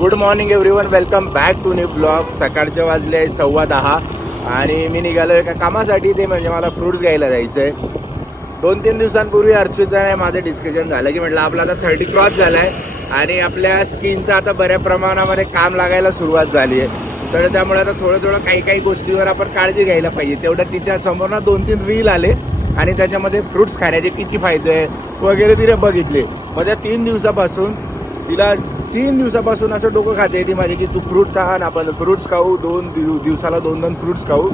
Good morning everyone, welcome back to new blog. सकाळचे वाजले आहे 10:15 आणि मी निघालो एका कामासाठी. ते म्हणजे मला फ्रूट्स घ्यायला जायचं आहे. 2-3 दिवसांपूर्वी अर्चूचं आहे माझं डिस्कशन झालं की म्हटलं आपला आता 30 क्रॉस झाला आहे आणि आपल्या स्किनचं आता बऱ्या प्रमाणामध्ये काम लागायला सुरुवात झाली आहे. तर त्यामुळे आता थोडं काही गोष्टीवर आपण काळजी घ्यायला पाहिजे. तेवढं तिच्या समोर ना 2-3 रील आले आणि त्याच्यामध्ये फ्रूट्स खाण्याचे किती फायदे आहे वगैरे तिने बघितले. म्हणजे 3 दिवसापासून असं डोकं खाते ती माझी की तू फ्रूट्स आण, आपण फ्रूट्स खाऊ, 2 दिवसाला 2 फ्रूट्स खाऊ.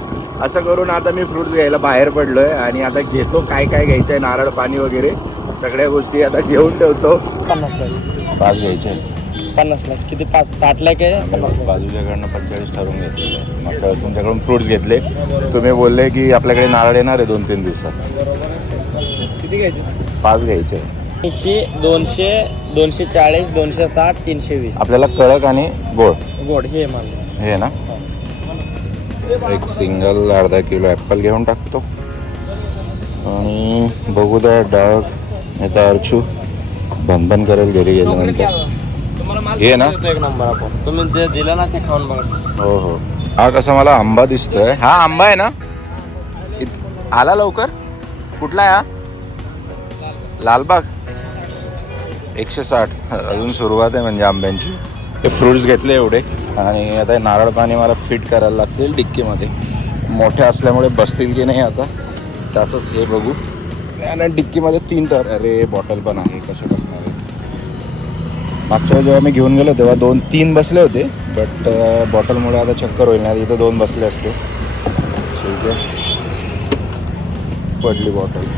असं करून आता मी फ्रूट्स घ्यायला बाहेर पडलो आहे आणि आता घेतो काय घ्यायचं आहे, नारळ पाणी वगैरे सगळ्या गोष्टी आता घेऊन ठेवतो. 50 लाख 5 घ्यायचे. 50 लाख किती 60 लाख आहे. 50 लाख बाजूच्याकडनं 45 ठरवून घेतलेलं आहे. मग तुमच्याकडून फ्रूट्स घेतले. तुम्ही बोलले की आपल्याकडे नारळ येणार आहे 2-3 दिवसात. किती घ्यायचे? 5 घ्यायचे. 80, 200, 240, 260, 320. आपल्याला कडक आणि गोड गोड हे माल हे ना. एक सिंगल अर्धा किलो ॲपल घेऊन टाकतो आणि बघू द्या डार्क आता अर्चू भनभन करेल घरी गेल्यानंतर. हे ना एक नंबर. आपण तुम्ही जे दिलं ना ते खाऊन बघा. हो. हा कसा मला आंबा दिसतोय. हा आंबा आहे ना. आला लवकर. कुठला आहे हा? लालबाग. 160. अजून सुरुवात आहे म्हणजे आंब्यांची. ते फ्रूट्स घेतले एवढे आणि आता नारळ पाणी मला फिट करायला लागतील डिक्कीमध्ये. मोठे असल्यामुळे बसतील की नाही आता त्याचंच हे बघू. आणि डिक्कीमध्ये 3 तर अरे बॉटल पण आहे. कसे बसणार आहे. मागच्या जेव्हा मी घेऊन गेलो तेव्हा 2-3 बसले होते. बट बॉटलमुळे आता चक्कर होईल ना. इथं 2 बसले असते. ठीक आहे. पडली बॉटल.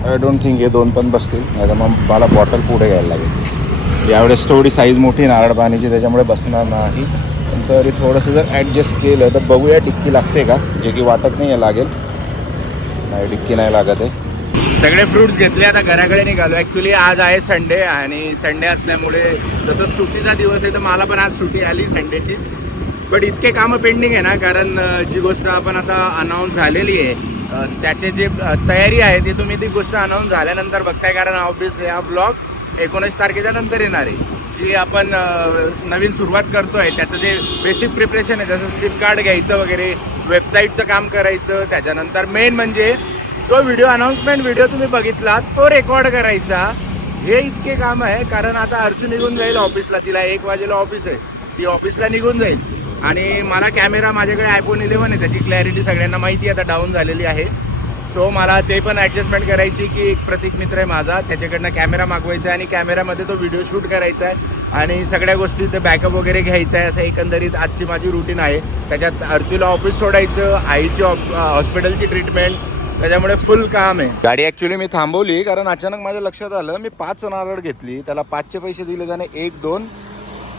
आय डोंट थिंक हे 2 पण बसतील. नाही तर मग मला बॉटल पुढे घ्यायला लागेल. यावेळेस थोडी साईज मोठी नारळ पाण्याची त्याच्यामुळे बसणार नाही. पण तरी थोडंसं जर ॲडजस्ट केलं तर बघूया डिक्की लागते का. जे की वाटत नाही आहे लागेल. नाही डिक्की नाही लागत आहे. सगळे फ्रूट्स घेतले. आता घराकडे निघालो. ॲक्च्युली आज आहे संडे आणि संडे असल्यामुळे जसं सुट्टीचा दिवस आहे तर मला पण आज सुट्टी आली संडेची. बट इतके कामं पेंडिंग आहे ना, कारण जी गोष्ट आपण आता अनाऊन्स झालेली आहे त्याचे जे तयारी आहे ती तुम्ही ती गोष्ट अनाऊन्स झाल्यानंतर बघताय. कारण ऑब्विसली हा ब्लॉग 19 तारखेच्या नंतर येणार आहे. जी आपण नवीन सुरुवात करतो आहे त्याचं जे बेसिक प्रिपरेशन आहे जसं सिम कार्ड घ्यायचं वगैरे, वेबसाईटचं काम करायचं, त्याच्यानंतर मेन म्हणजे जो व्हिडिओ अनाऊन्समेंट व्हिडिओ तुम्ही बघितला तो रेकॉर्ड करायचा. हे इतके काम आहे. कारण आता अर्चू निघून जाईल ऑफिसला. तिला 1 वाजेला ऑफिस आहे. ती ऑफिसला निघून जाईल आणि मला कॅमेरा माझ्याकडे iPhone 11 आहे. त्याची क्लॅरिटी सगळ्यांना माहिती आहे आता डाऊन झालेली आहे. सो मला ते पण ॲडजस्टमेंट करायची की एक प्रतीक मित्र आहे माझा त्याच्याकडनं कॅमेरा मागवायचा आहे आणि कॅमेरामध्ये तो व्हिडिओ शूट करायचा आहे आणि सगळ्या गोष्टी ते बॅकअप वगैरे घ्यायचा आहे. असं एकंदरीत आजची माझी रुटीन आहे. त्याच्यात अर्चूला ऑफिस सोडायचं, आईची हॉस्पिटलची ट्रीटमेंट, त्याच्यामुळे फुल काम आहे. गाडी ॲक्च्युली मी थांबवली कारण अचानक माझ्या लक्षात आलं मी 5 नारळ घेतली. त्याला 5चे पैसे दिले त्याने 1, 2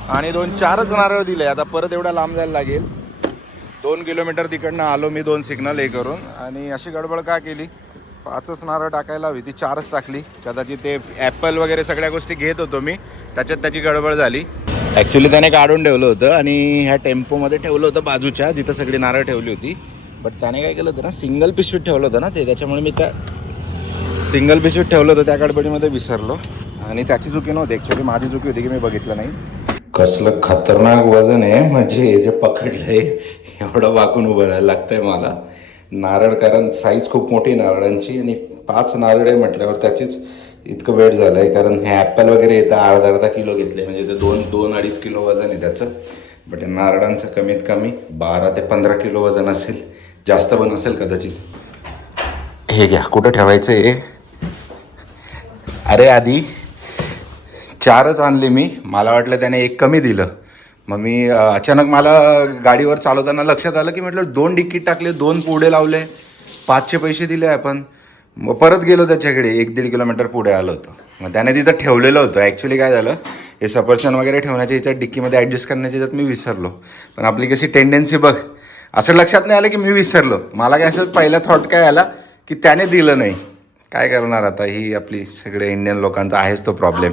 आणि 2, 4च नारळ दिले. आता परत एवढा लांब जायला लागेल. 2 किलोमीटर तिकडनं आलो मी 2 सिग्नल हे करून आणि अशी गडबड का केली. 5च नारळ टाकायला हवी ती 4च टाकली. कदाचित ते ॲपल वगैरे सगळ्या गोष्टी घेत होतो मी त्याच्यात त्याची गडबड झाली. ॲक्च्युली त्याने काढून ठेवलं होतं आणि ह्या टेम्पोमध्ये ठेवलं होतं बाजूच्या जिथं सगळी नारळ ठेवली होती. बट त्याने काय केलं होतं ना, सिंगल पिशवीत ठेवलं होतं ना ते. त्याच्यामुळे मी त्या सिंगल पिशवीत ठेवलं होतं त्या गडबडीमध्ये विसरलो आणि त्याची चुकी नव्हती. ॲक्च्युली माझी चुकी होती की मी बघितलं नाही. कसलं खतरनाक वजन आहे. म्हणजे जे पकडलंय एवढं वाकून उभं राहायला लागतंय मला. नारळ कारण साईज खूप मोठी नारळांची आणि 5 नारळ आहे म्हटल्यावर त्याचीच इतकं वेट झालं आहे. कारण हे ॲपल वगैरे येतं अर्धा किलो घेतले म्हणजे ते 2-2.5 किलो वजन आहे त्याचं. बट नारळांचं कमीत कमी 12 ते 15 किलो वजन असेल. जास्त पण असेल कदाचित. हे घ्या. कुठं ठेवायचं आहे. अरे आधी 4च आणले मी. मला वाटलं त्याने 1 कमी दिलं. मग मी अचानक मला गाडीवर चालवताना लक्षात आलं की म्हटलं 2 डिक्कीट टाकले, 2 पुढे लावले, 5चे पैसे दिले आपण. मग परत गेलो त्याच्याकडे. 1-1.5 किलोमीटर पुढे आलो होतो. मग त्याने तिथं ठेवलेलं होतं. ॲक्च्युली काय झालं हे सफरचंद वगैरे ठेवण्याच्या ह्याच्यात डिक्कीमध्ये ॲडजस्ट करण्याच्या ह्याच्यात मी विसरलो. पण आपली कशी टेंडन्सी बघ. असं लक्षात नाही आलं की मी विसरलो. मला काय असं पहिला थॉट काय आला की त्याने दिलं नाही. काय करणार आता. ही आपली सगळे इंडियन लोकांचा आहेच तो प्रॉब्लेम.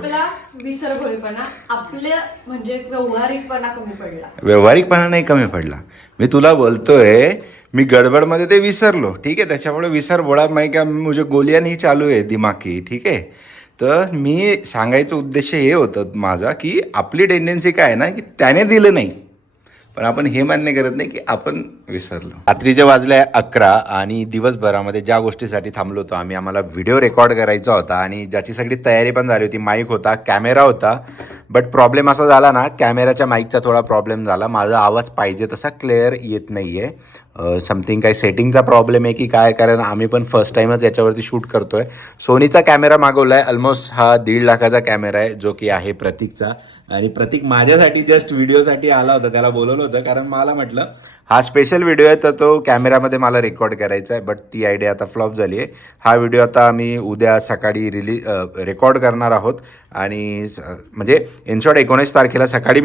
विसरभोळीपणा आपले म्हणजे व्यावहारिकपणा कमी पडला. व्यावहारिकपणा नाही कमी पडला. मी तुला बोलतोय मी गडबडमध्ये ते विसरलो. ठीक आहे. त्याच्यामुळे विसर बोळा माही का मुझे गोलियां नहीं चालू आहे दिमाग की. ठीक आहे. तर मी सांगायचं उद्देश हे होतं माझा की आपली टेंडन्सी काय आहे ना की त्याने दिलं नाही, पण आपण हे मान्य करत नाही की आपण विसरलो. रात्रीचे वाजले 11 आणि दिवसभरामध्ये ज्या गोष्टीसाठी थांबलो होतो आम्ही, आम्हाला व्हिडिओ रेकॉर्ड करायचा होता आणि ज्याची सगळी तयारी पण झाली होती. माईक होता, कॅमेरा होता, बट प्रॉब्लेम असा झाला ना, कॅमेराच्या माईकचा थोडा प्रॉब्लेम झाला. माझा आवाज पाहिजे तसा क्लिअर येत नाही आहे. समथिंग काही सेटिंगचा प्रॉब्लेम आहे की काय, कारण आम्ही पण फर्स्ट टाईमच याच्यावरती शूट करतो आहे. सोनीचा कॅमेरा मागवला आहे, ऑलमोस्ट हा 1.5 लाखाचा कॅमेरा आहे, जो की आहे प्रतीकचा. आणि प्रतीक माझ्यासाठी जस्ट व्हिडिओसाठी आला होता, त्याला बोलवलं होतं कारण मला म्हटलं हा स्पेशल व्हिडिओ आहे तर तो कॅमेरामध्ये मला रेकॉर्ड करायचा आहे. बट ती आयडिया आता फ्लॉप झाली आहे. हा व्हिडिओ आता आम्ही उद्या सकाळी रेकॉर्ड करणार आहोत आणि म्हणजे इन शॉर्ट 19 तारखेला सकाळी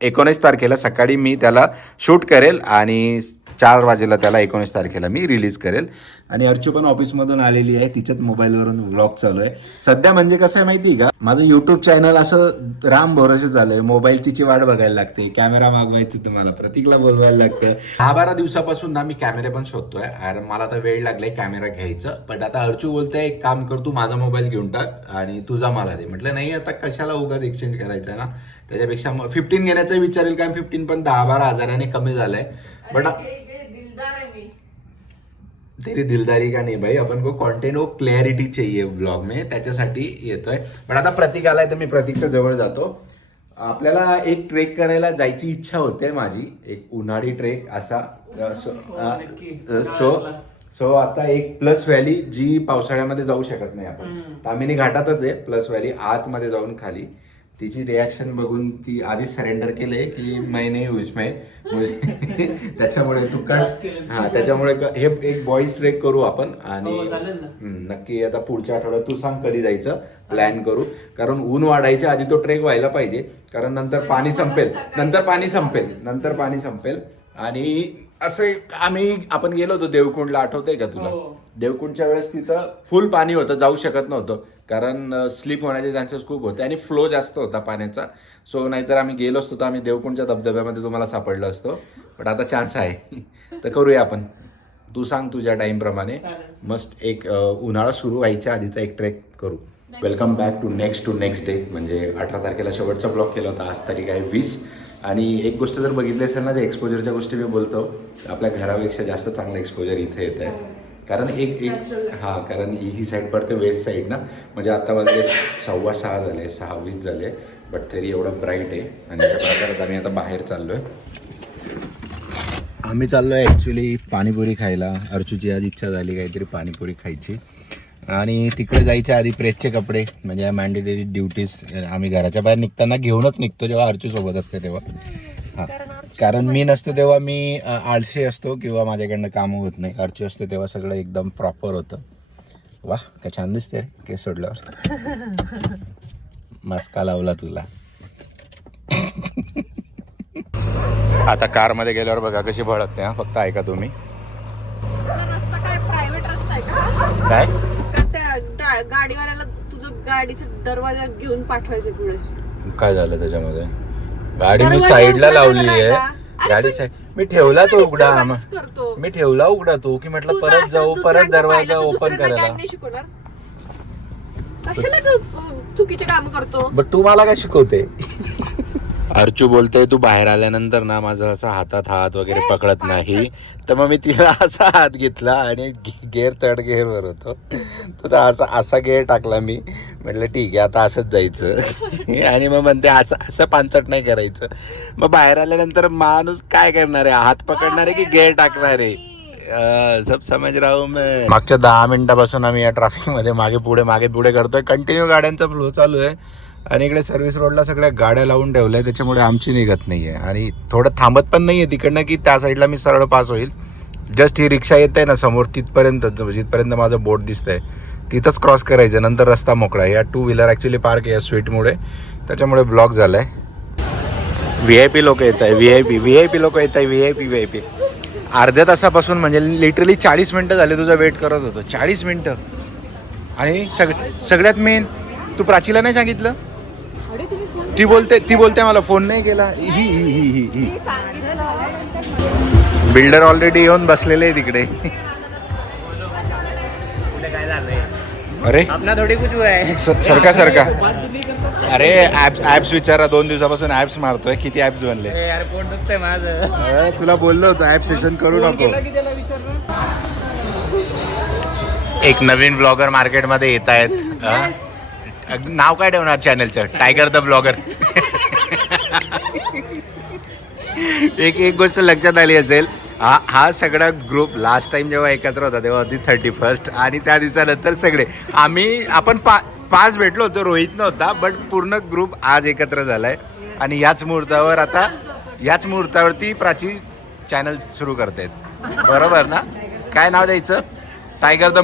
19 तारखेला सकाळी मी त्याला शूट करेल आणि 4 वाजेला त्याला 19 तारखेला मी रिलीज करेल. आणि अर्चू पण ऑफिसमधून आलेली आहे, तिच्याच मोबाईलवरून व्लॉग चालू आहे सध्या. म्हणजे कसं आहे माहिती आहे का, माझं यूट्यूब चॅनल असं राम भरोसे झालं आहे. मोबाईल तिची वाट बघायला लागते, कॅमेरा मागवायचं तुम्हाला प्रतीकला बोलवायला लागतं. 10-12 दिवसापासून ना मी कॅमेरे पण शोधतोय, कारण मला आता वेळ लागलाय कॅमेरा घ्यायचं. पण आता अर्चू बोलतोय एक काम कर, तू माझा मोबाईल घेऊन टाक आणि तुझा मला दे. म्हटलं नाही, आता कशाला उगाच एक्सचेंज करायचं आहे ना, त्याच्यापेक्षा 15 घेण्याचा विचारेल, कारण 15 पण 10-12 हजाराने कमी झालंय. बट तेरी दिलदारी का नाही भाई, अपन को कंटेंट वो क्लॅरिटी चाहिए व्लॉग में, त्याच्यासाठी येतोय. पण आता प्रतीक आलाय तर मी प्रतीकच्या जवळ जातो. आपल्याला एक ट्रेक करायला जायची इच्छा होते माझी, एक उन्हाळी ट्रेक असा. सो आता एक प्लस व्हॅली जी पावसाळ्यामध्ये जाऊ शकत नाही आपण, तामिनी घाटातच आहे प्लस व्हॅली, आतमध्ये जाऊन खाली. तिची रिॲक्शन बघून ती आधीच सरेंडर केले की मैं नाही हुईस मैं. त्याच्यामुळे तू त्याच्यामुळे हे एक बॉईज ट्रेक करू आपण. आणि नक्की आता पुढच्या आठवड्यात तू सांग कधी जायचं, प्लॅन करू. कारण ऊन वाढायच्या आधी तो ट्रेक व्हायला पाहिजे, कारण नंतर पाणी संपेल. आणि असं आपण गेलो होतो देवकुंडला, आठवतंय का तुला? देवकुंडच्या वेळेस तिथं फुल पाणी होतं, जाऊ शकत नव्हतं कारण स्लिप होण्याचे चान्सेस खूप होते आणि फ्लो जास्त होता पाण्याचा. सो नाहीतर आम्ही गेलो असतो तर आम्ही देवकुंडच्या धबधब्यामध्ये तुम्हाला सापडलो असतो. पण आता चान्स आहे तर करूया आपण. तू सांग तुझ्या टाईमप्रमाणे मस्त एक उन्हाळा सुरू व्हायच्या आधीचा एक ट्रेक करू. Welcome back to next day. म्हणजे 18 तारखेला शेवटचा ब्लॉग केला होता, आज तारीख आहे 20. आणि एक गोष्ट जर बघितली असेल ना, जे एक्सपोजरच्या गोष्टी मी बोलतो, आपल्या घरापेक्षा जास्त चांगलं एक्सपोजर इथे येत आहे. कारण कारण ही साईड पडते वेस्ट साईड ना. म्हणजे आता वाजले 6:15 झाले, 6:20 झाले, बट तरी एवढं ब्राईट आहे. आणि अशा प्रकारात आम्ही आता बाहेर चाललोय. आम्ही चाललोय ॲक्च्युली पाणीपुरी खायला. अर्चूची आज इच्छा झाली काहीतरी पाणीपुरी खायची. आणि तिकडे जायच्या आधी प्रेसचे कपडे, म्हणजे मॅन्डेटरी ड्युटीज आम्ही घराच्या बाहेर निघताना घेऊनच निघतो जेव्हा अर्चू सोबत असते तेव्हा. कारण मी नसतो तेव्हा मी आळशी असतो किंवा माझ्याकडनं कामं होत नाही. अर्चू असते तेव्हा सगळं एकदम प्रॉपर होतं. वाह काय छान दिसते केस सोडल्यावर. मस्का लावला तुला. आता कारमध्ये गेल्यावर बघा कशी भडकते. हा फक्त ऐका तुम्ही. रस्ता काय प्रायव्हेट रस्ता आहे का? काय त्या गाडीवाल्याला तुझं गाडीचा दरवाजा घेऊन पाठवायचं पुढे. काय झालं त्याच्यामध्ये? गाडी मी साईडला लावली आहे. गाडी मी ठेवला तो उघडा. मी ठेवला उघडा तो की म्हटलं परत जाऊ, परत दरवाजा ओपन करायला. कशाला तू चुकीचे काम करतो? बट तू मला काय शिकवते? अर्चू बोलते तू बाहेर आल्यानंतर ना माझा असा हातात हात वगैरे पकडत नाही. तर मग मी तिला असा हात घेतला आणि गेअर 3rd गेअरवर होतो तर असा गेअर टाकला मी. म्हटलं ठीक आहे आता असंच जायचं. आणि मग म्हणते असं पांचट नाही करायचं. मग बाहेर आल्यानंतर माणूस काय करणार आहे, हात पकडणार आहे की गेअर टाकणार आहे? सब समज राहू मी. मागच्या 10 मिनिटापासून आम्ही या ट्रॅफिकमध्ये मागे पुढे करतोय. कंटिन्यू गाड्यांचा फ्लो चालू आहे आणि इकडे सर्व्हिस रोडला सगळ्या गाड्या लावून ठेवल्या, त्याच्यामुळे आमची निघत नाही आहे. आणि थोडं थांबत पण नाही आहे तिकडनं की त्या साईडला मी सरळ पास होईल. जस्ट ही रिक्षा येत आहे ना समोर, जिथपर्यंत माझं बोट दिसतंय तिथंच क्रॉस करायचं, नंतर रस्ता मोकळा आहे. या 2 व्हीलर ॲक्च्युली पार्क आहे या स्वीटमुळे, त्याच्यामुळे ब्लॉक झाला आहे. VIP लोक येत आहे. VIP लोक येत आहे. VIP अर्ध्या तासापासून म्हणजे लिटरली 40 मिनटं झाले तुझा वेट करत होतो. 40 मिनटं. आणि सगळ्यात मेन, तू प्राचीला नाही सांगितलं? ती बोलते मला फोन नाही केला. बिल्डर ऑलरेडी येऊन बसलेले आहे तिकडे. अरे अपना थोड़ी कुछ हुआ है सरका सरका. अरे ऍप्स विचारा, 2 दिवसापासून ऍप्स मारतोय. किती ऍप्स बनले? यार पोट दुखतंय माझं. तुला बोललो होतो ऍप सेशन करू नको. एक नवीन ब्लॉगर मार्केटमध्ये येत आहेत. नाव काय ठेवणार चॅनलचं? Tiger the blogger. एक गोष्ट लक्षात आली असेल, हा सगळा ग्रुप लास्ट टाइम जेव्हा एकत्र होता तेव्हा होती 31st आणि त्या दिवसानंतर सगळे आपण 5 भेटलो होतो. रोहित नव्हता, बट पूर्ण ग्रुप आज एकत्र झालाय आणि याच मुहूर्तावरती प्राची चॅनल सुरू करतायत. बरोबर ना? काय नाव द्यायचं? Tiger the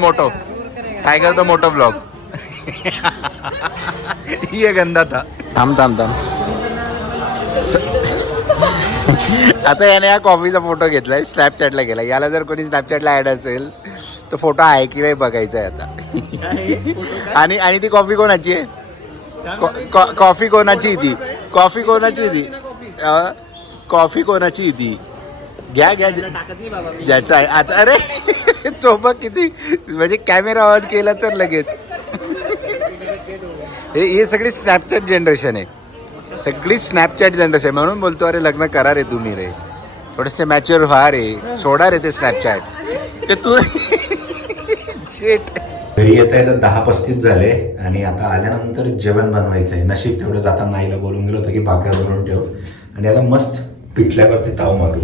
motto blog. ये गंदा था. थांब आता याने या कॉफीचा फोटो घेतलाय, स्नॅपचॅटला गेला. याला जर कोणी स्नॅपचॅटला ऍड असेल तो फोटो आहे की नाही बघायचा आहे आता. आणि ती कॉफी कोणाची आहे? कॉफी कोणाची ती? कॉफी कोणाची ती? घ्या ज्याचा आहे आता. अरे तो बघ किती, म्हणजे कॅमेरा ऑन केला तर लगेच. हे सगळी स्नॅपचॅट जनरेशन आहे, म्हणून बोलतो अरे लग्न करा रे तुम्ही रे, थोडेसे मॅच्युअर व्हा रे, सोडा रे ते स्नॅपचॅट. ते तू घरी येता येतात 10:35 झाले आणि आता आल्यानंतर जेवण बनवायचं आहे. नशीब तेवढं जाताना आईला बोलून गेलो होतं की भाकर बनवून ठेव आणि आता मस्त पिठल्यावरती ताव मारू.